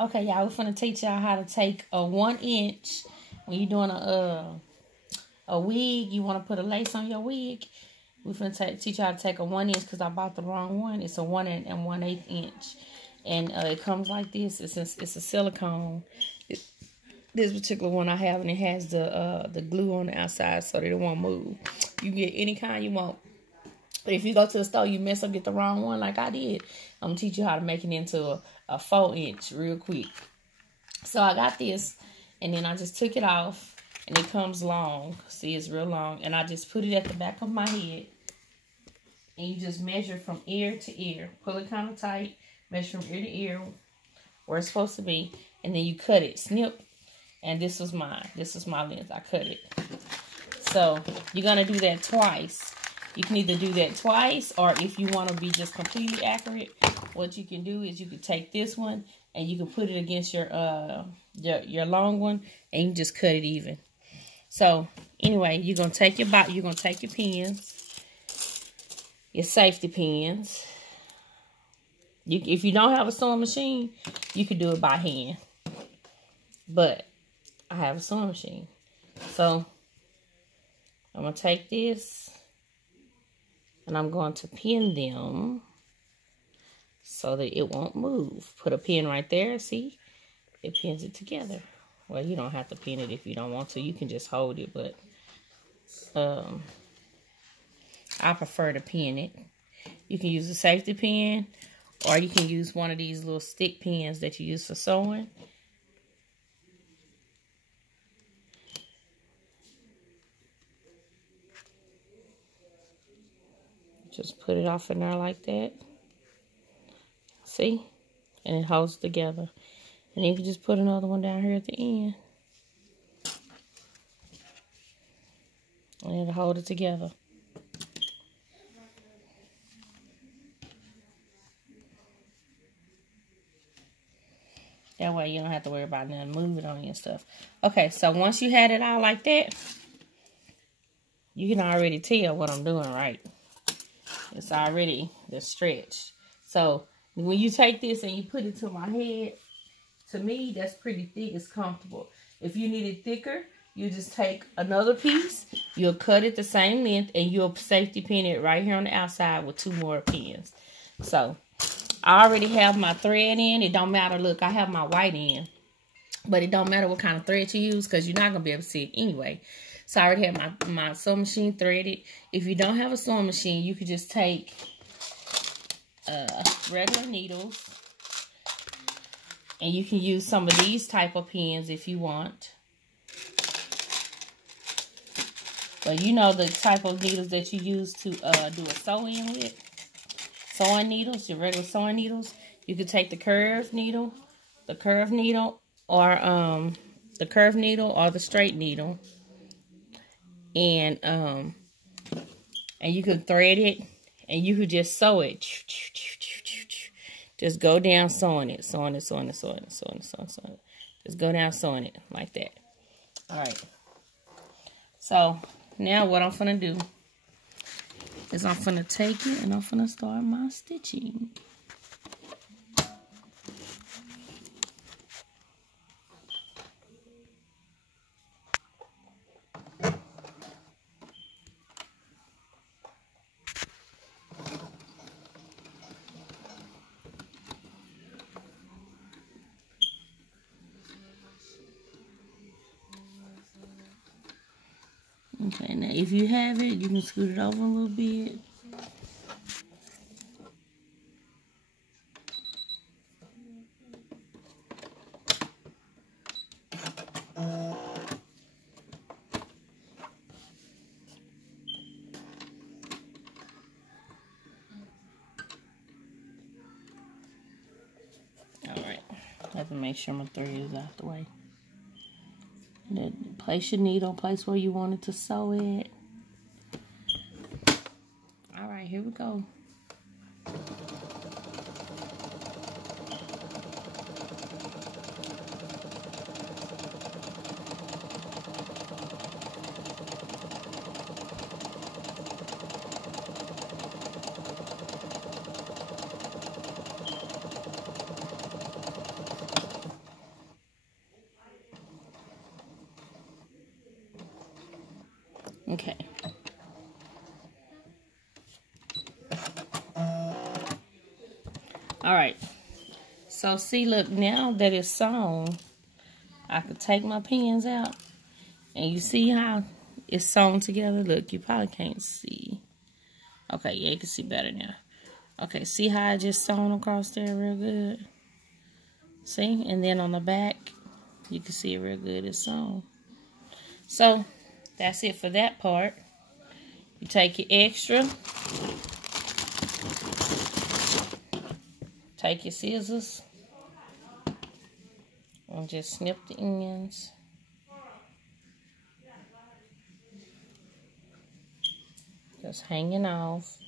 Okay, y'all, we're finna teach y'all how to take a 1 inch when you're doing a wig. You want to put a lace on your wig. We're finna teach you how to take a 1 inch because I bought the wrong one. It's a 1 1/8 inch, and it comes like this. It's a silicone. This particular one I have, and it has the glue on the outside so that it won't move. You can get any kind you want. But if you go to the store, you mess up, get the wrong one like I did, I'm going to teach you how to make it into a 4 inch real quick. So I got this, and then I just took it off, and it comes long. See, it's real long. And I just put it at the back of my head, and you just measure from ear to ear. Pull it kind of tight, measure from ear to ear where it's supposed to be, and then you cut it, snip, and this was mine. This is my length. I cut it. So you're going to do that twice. You can either do that twice, or if you want to be just completely accurate, what you can do is you can take this one and you can put it against your long one, and you just cut it even. So anyway, you're gonna take your pins, your safety pins. If you don't have a sewing machine, you could do it by hand, but I have a sewing machine, so I'm gonna take this. And I'm going to pin them so that it won't move. Put a pin right there. See? It pins it together. Well, you don't have to pin it if you don't want to. You can just hold it, but I prefer to pin it. You can use a safety pin, or you can use one of these little stick pins that you use for sewing. Just put it off in there like that. See? And it holds together. And you can just put another one down here at the end. And it'll hold it together. That way you don't have to worry about nothing moving on you and stuff. Okay, so once you had it all like that, you can already tell what I'm doing, right? It's already the stretch. So when you take this and you put it to my head, to me, that's pretty thick. It's comfortable. If you need it thicker, you just take another piece. You'll cut it the same length, and you'll safety pin it right here on the outside with 2 more pins. So I already have my thread in. It don't matter. Look, I have my white in. But it don't matter what kind of thread you use, because you're not going to be able to see it anyway. So I already have my sewing machine threaded. If you don't have a sewing machine, you could just take regular needles. And you can use some of these type of pins if you want. But you know the type of needles that you use to do a sewing with. Sewing needles, your regular sewing needles. You could take the curved needle, or the straight needle. And you could thread it, and you could just sew it. Just go down sewing it. Just go down sewing it like that. Alright. So now what I'm gonna do is I'm gonna take it and I'm gonna start my stitching. Okay, now if you have it, you can scoot it over a little bit. Alright, I have to make sure my thread is out the way. Place your needle, place where you want it to sew it. Alright, here we go. Okay. Alright. So see, look, now that it's sewn, I could take my pins out. And you see how it's sewn together? Look, you probably can't see. Okay, yeah, you can see better now. Okay, see how I just sewn across there real good? See? And then on the back, you can see it real good. It's sewn. So, that's it for that part. You take your extra. Take your scissors. And just snip the ends. Just hanging off.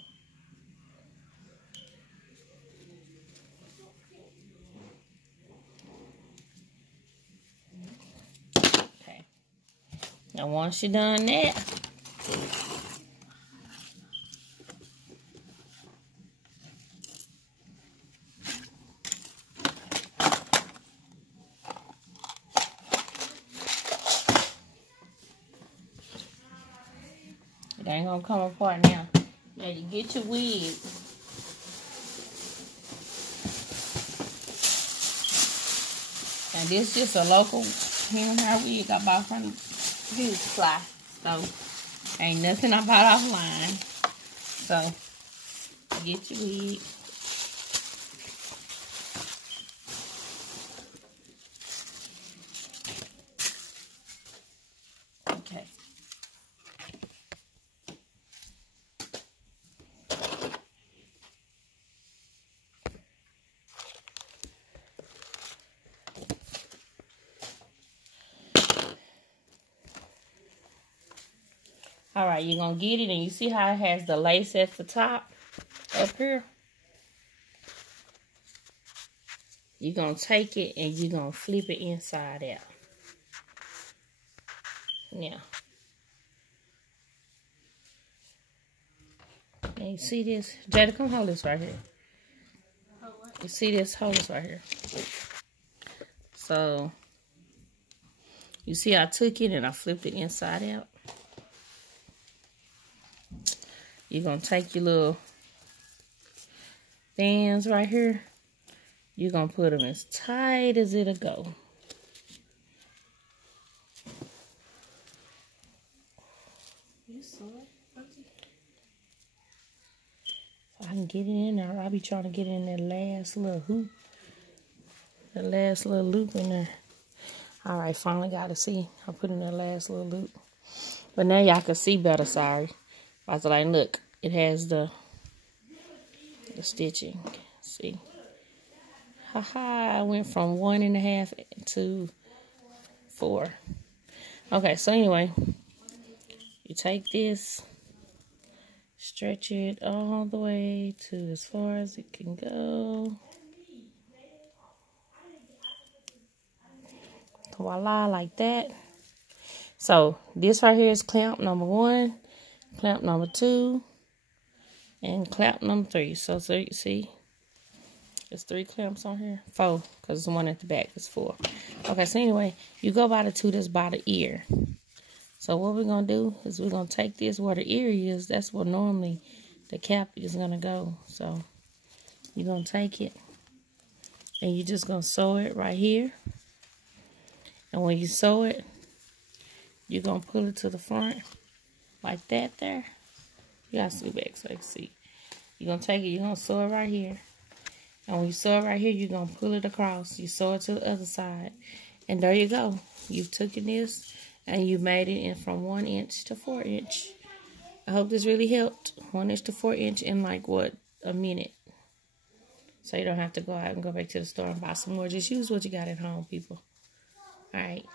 Okay. Now once you're done that, it ain't gonna come apart now. Now you get your wig. And this is just a local hair wig I bought from Beauty Supply. So, ain't nothing I bought offline. So, get your wig. Okay. Alright, you're going to get it, and you see how it has the lace at the top up here? You're going to take it and you're going to flip it inside out. Now, you see this? Jada, come hold this right here. You see this? Hold this right here. So, you see I took it and I flipped it inside out. You're going to take your little bands right here. You're going to put them as tight as it'll go. You saw it? I can get it in there. I'll be trying to get in that last little hoop. The last little loop in there. Alright, finally got to see. I put in that last little loop. But now y'all can see better, sorry. I was like, look, it has the stitching. See? Haha, I went from 1.5 to 4. Okay, so anyway, you take this, stretch it all the way to as far as it can go. Voila, like that. So this right here is clamp number 1, clamp number 2, and clamp number 3. So you see, there's 3 clamps on here. 4, because the one at the back is 4. Okay, so anyway, you go by the 2 that's by the ear. So what we're going to do is we're going to take this where the ear is. That's where normally the cap is going to go. So you're going to take it and you're just going to sew it right here. And when you sew it, you're going to pull it to the front like that there. You got to scoot back so I can see. You're going to take it, you're going to sew it right here. And when you sew it right here, you're going to pull it across. You sew it to the other side. And there you go. You've taken this and you made it in from 1 inch to 4 inch. I hope this really helped. 1 inch to 4 inch in like, what, a minute. So you don't have to go out and go back to the store and buy some more. Just use what you got at home, people. All right.